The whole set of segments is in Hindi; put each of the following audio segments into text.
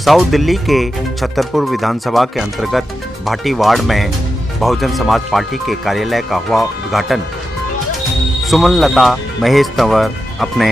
साउथ दिल्ली के छतरपुर विधानसभा के अंतर्गत भाटी वार्ड में बहुजन समाज पार्टी के कार्यालय का हुआ उद्घाटन। सुमनलता महेश तंवर अपने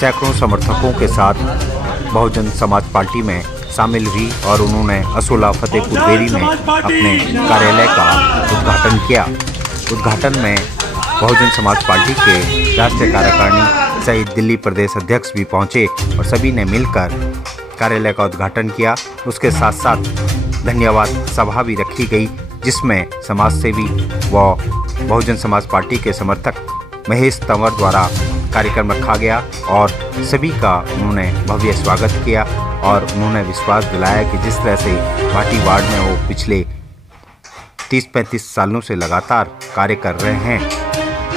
सैकड़ों समर्थकों के साथ बहुजन समाज पार्टी में शामिल हुई और उन्होंने असोला फतेहपुर बेरी में अपने कार्यालय का उद्घाटन किया। उद्घाटन में बहुजन समाज पार्टी के राष्ट्रीय कार्यकारिणी सहित दिल्ली प्रदेश अध्यक्ष भी पहुंचे और सभी ने मिलकर कार्यालय का उद्घाटन किया। उसके साथ साथ धन्यवाद सभा भी रखी गई, जिसमें समाज सेवी व बहुजन समाज पार्टी के समर्थक महेश तंवर द्वारा कार्यक्रम रखा गया और सभी का उन्होंने भव्य स्वागत किया और उन्होंने विश्वास दिलाया कि जिस तरह से भाटी वार्ड में वो पिछले 30-35 सालों से लगातार कार्य कर रहे हैं,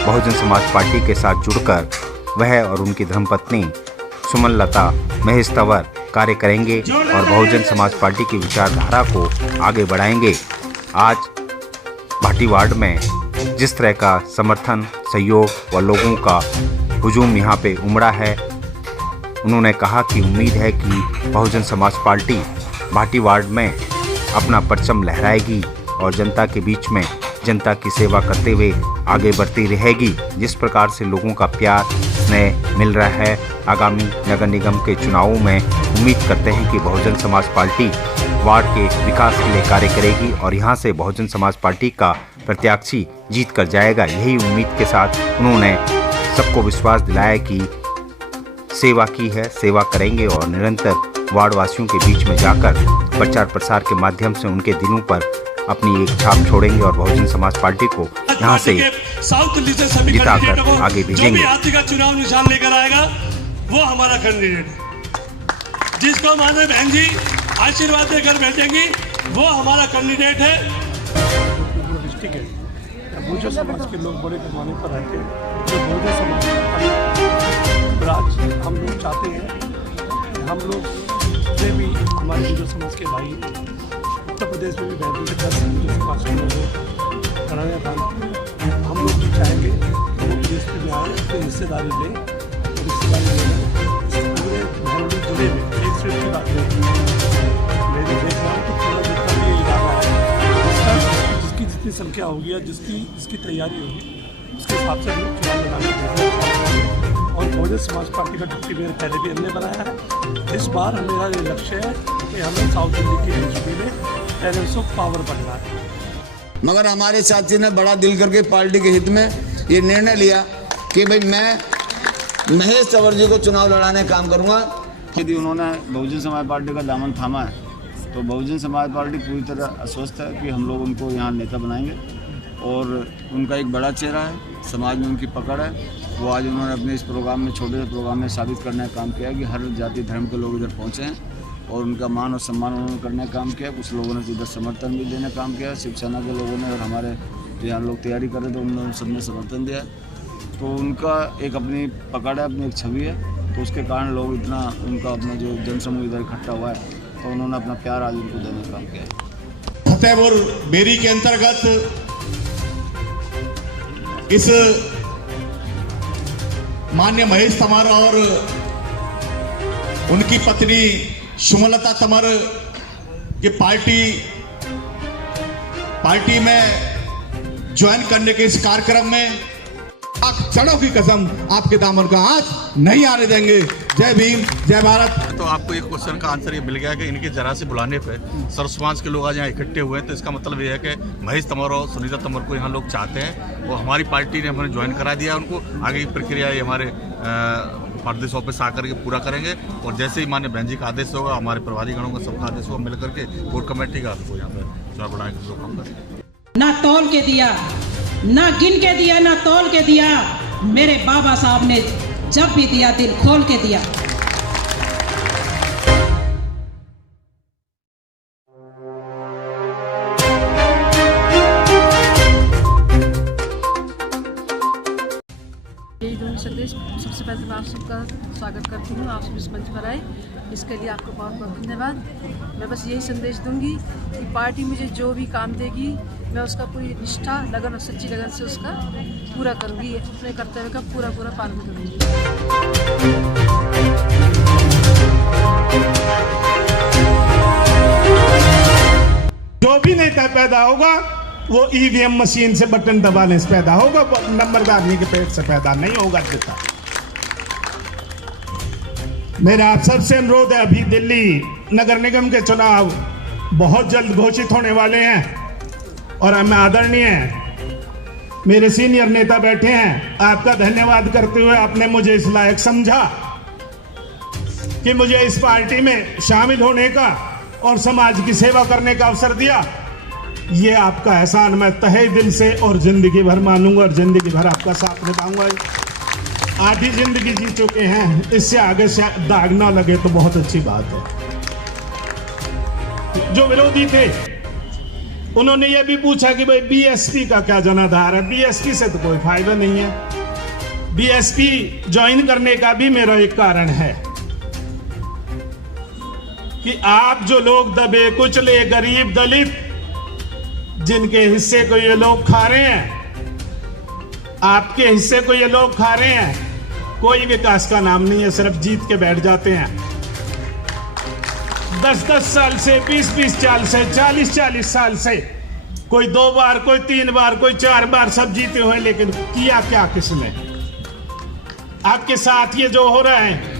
बहुजन समाज पार्टी के साथ जुड़कर वह और उनकी धर्मपत्नी सुमनलता महेश तंवर कार्य करेंगे और बहुजन समाज पार्टी की विचारधारा को आगे बढ़ाएंगे। आज भाटी वार्ड में जिस तरह का समर्थन, सहयोग व लोगों का हुजूम यहाँ पे उमड़ा है, उन्होंने कहा कि उम्मीद है कि बहुजन समाज पार्टी भाटी वार्ड में अपना परचम लहराएगी और जनता के बीच में जनता की सेवा करते हुए आगे बढ़ती रहेगी। जिस प्रकार से लोगों का प्यार स्नेह मिल रहा है, आगामी नगर निगम के चुनावों में उम्मीद करते हैं कि बहुजन समाज पार्टी वार्ड के विकास के लिए कार्य करेगी और यहाँ से बहुजन समाज पार्टी का प्रत्याशी जीत कर जाएगा। यही उम्मीद के साथ उन्होंने सबको विश्वास दिलाया कि सेवा की है, सेवा करेंगे और निरंतर वार्ड वासियों के बीच में जाकर प्रचार प्रसार के माध्यम से उनके दिलों पर अपनी एक छाप छोड़ेंगे और बहुजन समाज पार्टी को यहाँ से साउथ दिल्ली से सभी जिताकर आगे भेजेंगे। जो भी हाथी का चुनाव निशान लेकर आएगा वो हमारा कैंडिडेट है, जिसको माने बहन जी आशीर्वाद देकर भेजेंगी वो हमारा कैंडिडेट है। डिस्ट्रिक्ट है, बहुजन समाज के लोग बड़े पैमाने पर रहते हैं, जो बहुजन समाज राज हम लोग चाहते हैं। हम लोग से भी हमारे बहुजन समाज के भाई उत्तर प्रदेश में भी बेहतर से 10 बहुजन समाज के लोग कराने का हम लोग भी चाहेंगे कि वो देश में आए, उससे हिस्सेदारी लें और हिस्सेदारी लेना पूरे मोहल्ले जिले में एक से की बात नहीं। मैं देख रहा हूँ कि पूरा जितना भी इलाका है, जिसकी जितनी संख्या होगी या जिसकी तैयारी होगी उसके हिसाब से लोग चुनाव लड़ाने और बहुजन समाज पार्टी का डिप्टी मेयर पहले भी हमने बनाया है। इस बार मेरा ये लक्ष्य है कि हमें साउथ दिल्ली की एमपी में बैलेंस ऑफ पावर बनना है। मगर हमारे साथी ने बड़ा दिल करके पार्टी के हित में ये निर्णय लिया कि भाई मैं महेश तंवर जी को चुनाव लड़ाने का काम करूँगा। यदि उन्होंने बहुजन समाज पार्टी का दामन थामा है तो बहुजन समाज पार्टी पूरी तरह आश्वस्त है कि हम लोग उनको यहाँ नेता बनाएंगे और उनका एक बड़ा चेहरा है, समाज में उनकी पकड़ है। वो आज उन्होंने अपने इस प्रोग्राम में, छोटे से प्रोग्राम में साबित करने का काम किया कि हर जाति धर्म के लोग इधर पहुँचे हैं और उनका मान और सम्मान उन्होंने करने का काम किया। कुछ लोगों ने इधर समर्थन भी देने का काम किया, शिवसेना के लोगों ने और हमारे जो यहाँ लोग तैयारी कर रहे थे उन्होंने सबने समर्थन दिया। तो उनका एक अपनी पकड़ है, अपनी एक छवि है, तो उसके कारण लोग इतना उनका अपना जो जनसमूह इधर इकट्ठा हुआ है तो उन्होंने अपना प्यार आज उनको देने का काम किया है। फतेहपुर बेरी के अंतर्गत इस मान्य महेश तंवर और उनकी पत्नी सुमनलता तंवर की पार्टी में ज्वाइन करने के इस कार्यक्रम में क्षणों की कसम आपके दामन का आज नहीं आने देंगे। जय भीम, जय भारत। तो आपको एक क्वेश्चन का आंसर ये मिल गया कि इनके जरा से बुलाने पे सर्व समाज के लोग आज यहाँ इकट्ठे हुए हैं, तो इसका मतलब ये है कि महेश तंवर और सुनीता तंवर को यहाँ लोग चाहते हैं और हमारी पार्टी ने हमें ज्वाइन करा दिया। उनको आगे की प्रक्रिया ये हमारे प्रदेश ऑफिस आकर के पूरा करेंगे और जैसे ही मान्य बहन जी का आदेश होगा, हमारे प्रभारी गणों का सबका आदेश होगा, मिल करके कोर कमेटी का वो यहाँ पर चुनाव बढ़ाने के लोग काम करेंगे। ना तौल के दिया, ना गिन के दिया, ना तौल के दिया, मेरे बाबा साहब ने जब भी दिया दिल खोल के दिया। संदेश सबसे पहले मैं आप सबका स्वागत करती हूँ, आप सब इस मंच पर आए, इसके लिए आपको बहुत बहुत धन्यवाद। मैं बस यही संदेश दूंगी कि पार्टी मुझे जो भी काम देगी मैं उसका पूरी निष्ठा, लगन और सच्ची लगन से उसका पूरा करूँगी, अपने कर्तव्य का पूरा पालन करूँगी। जो भी नेता पैदा होगा वो ईवीएम मशीन से बटन दबाने से पैदा होगा, नंबरदार आदमी के पेट से पैदा नहीं होगा नेता। मेरा आप सबसे अनुरोध है, अभी दिल्ली नगर निगम के चुनाव बहुत जल्द घोषित होने वाले हैं और हम आदरणीय मेरे सीनियर नेता बैठे हैं, आपका धन्यवाद करते हुए आपने मुझे इस लायक समझा कि मुझे इस पार्टी में शामिल होने का और समाज की सेवा करने का अवसर दिया। ये आपका एहसान मैं तहे दिल से और जिंदगी भर मानूंगा और जिंदगी भर आपका साथ निभाऊंगा। आधी जिंदगी जी चुके हैं, इससे आगे से दाग ना लगे तो बहुत अच्छी बात है। जो विरोधी थे उन्होंने ये भी पूछा कि भाई बीएसपी का क्या जनाधार है। बीएसपी से तो कोई फायदा नहीं है। बीएसपी ज्वाइन करने का भी मेरा एक कारण है कि आप जो लोग दबे कुचले गरीब दलित जिनके हिस्से को ये लोग खा रहे हैं, आपके हिस्से को ये लोग खा रहे हैं, कोई विकास का नाम नहीं है, सिर्फ जीत के बैठ जाते हैं। 10-10 साल से 20-20 साल से 40-40 साल से कोई 2 बार, कोई 3 बार, कोई 4 बार सब जीते हुए, लेकिन किया क्या किसने? आपके साथ ये जो हो रहा है,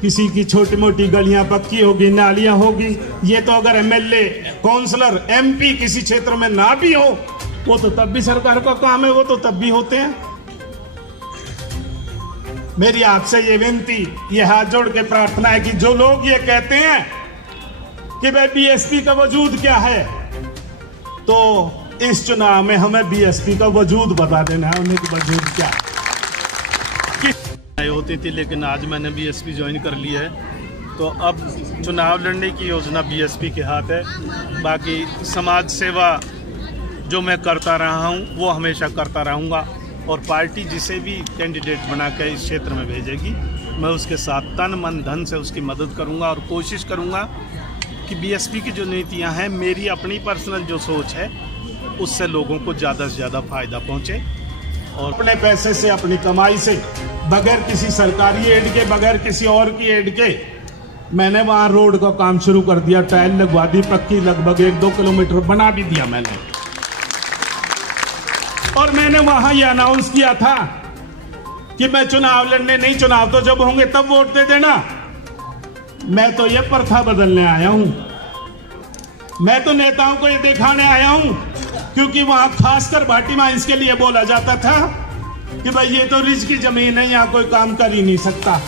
किसी की छोटी मोटी गलियां पक्की होगी, नालियां होगी, ये तो अगर एमएलए, काउंसलर, एमपी किसी क्षेत्र में ना भी हो, वो तो तब भी सरकार का काम है, वो तो तब भी होते हैं। मेरी आपसे ये विनती, ये हाथ जोड़ के प्रार्थना है कि जो लोग ये कहते हैं कि भाई बीएसपी का वजूद क्या है, तो इस चुनाव में हमें बीएसपी का वजूद बता देना है, उनकी वजूद क्या है। होती थी, लेकिन आज मैंने बीएसपी ज्वाइन कर लिया है, तो अब चुनाव लड़ने की योजना बीएसपी के हाथ है। बाकी समाज सेवा जो मैं करता रहा हूँ वो हमेशा करता रहूँगा, और पार्टी जिसे भी कैंडिडेट बना के इस क्षेत्र में भेजेगी, मैं उसके साथ तन मन धन से उसकी मदद करूँगा और कोशिश करूँगा कि बीएसपी की जो नीतियाँ हैं, मेरी अपनी पर्सनल जो सोच है, उससे लोगों को ज़्यादा से ज़्यादा फ़ायदा पहुँचे। और अपने पैसे से, अपनी कमाई से, बगैर किसी सरकारी एड के, बगैर किसी और की एड के, मैंने वहां रोड का काम शुरू कर दिया, टाइल लगवा दी पक्की, लगभग 1-2 किलोमीटर बना भी दिया मैंने। और मैंने वहां ये अनाउंस किया था कि मैं चुनाव लड़ने नहीं, चुनाव तो जब होंगे तब वोट दे देना। मैं तो ये प्रथा बदलने आया हूं, मैं तो नेताओं को ये दिखाने आया हूं, क्योंकि वहां खासकर भाटी माइंस के लिए बोला जाता था कि भाई ये तो रिज की जमीन है, यहां कोई काम कर ही नहीं सकता।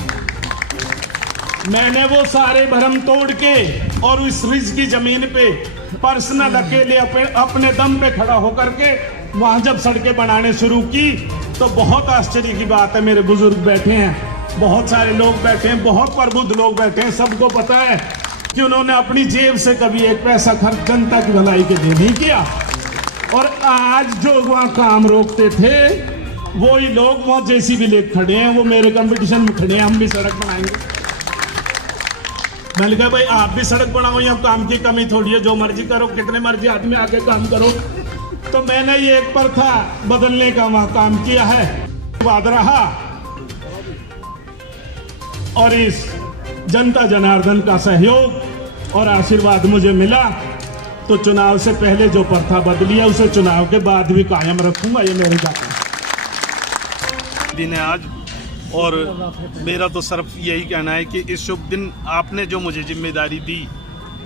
मैंने वो सारे भरम तोड़ के और उस रिज की जमीन पे पर्सनल अकेले अपने दम पे खड़ा होकर के वहां जब सड़कें बनाने शुरू की, तो बहुत आश्चर्य की बात है, मेरे बुजुर्ग बैठे हैं, बहुत सारे लोग बैठे हैं, बहुत प्रबुद्ध लोग बैठे हैं, सबको पता है कि उन्होंने अपनी जेब से कभी एक पैसा खर्च जनता की भलाई के लिए नहीं किया। और आज जो वहां काम रोकते थे, वो ही लोग वहां जेसीबी लेके खड़े हैं, वो मेरे कंपटीशन में खड़े हैं, हम भी सड़क बनाएंगे। मैंने कहा भाई आप भी सड़क बनाओ, यहाँ काम की कमी थोड़ी है, जो मर्जी करो, कितने मर्जी आदमी आके काम करो। तो मैंने ये एक प्रथा बदलने का वहां काम किया है, वाद रहा, और इस जनता जनार्दन का सहयोग और आशीर्वाद मुझे मिला, तो चुनाव से पहले जो प्रथा बदली है उसे चुनाव के बाद भी कायम रखूंगा। ये मेरी बात दिन है आज, और मेरा तो सिर्फ यही कहना है कि इस शुभ दिन आपने जो मुझे जिम्मेदारी दी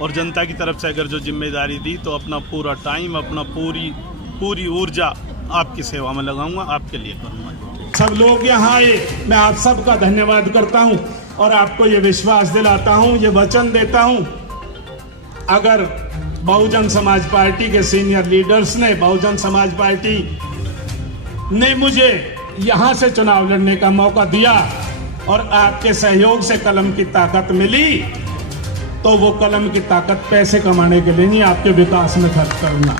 और जनता की तरफ से अगर जो जिम्मेदारी दी, तो अपना पूरा टाइम, अपना पूरी ऊर्जा आपकी सेवा में लगाऊंगा, आपके लिए करूंगा। सब लोग यहाँ आए, मैं आप सबका धन्यवाद करता हूँ और आपको ये विश्वास दिलाता हूँ, ये वचन देता हूँ, अगर बहुजन समाज पार्टी के सीनियर लीडर्स ने, बहुजन समाज पार्टी ने मुझे यहाँ से चुनाव लड़ने का मौका दिया और आपके सहयोग से कलम की ताकत मिली, तो वो कलम की ताकत पैसे कमाने के लिए नहीं, आपके विकास में खर्च करूंगा।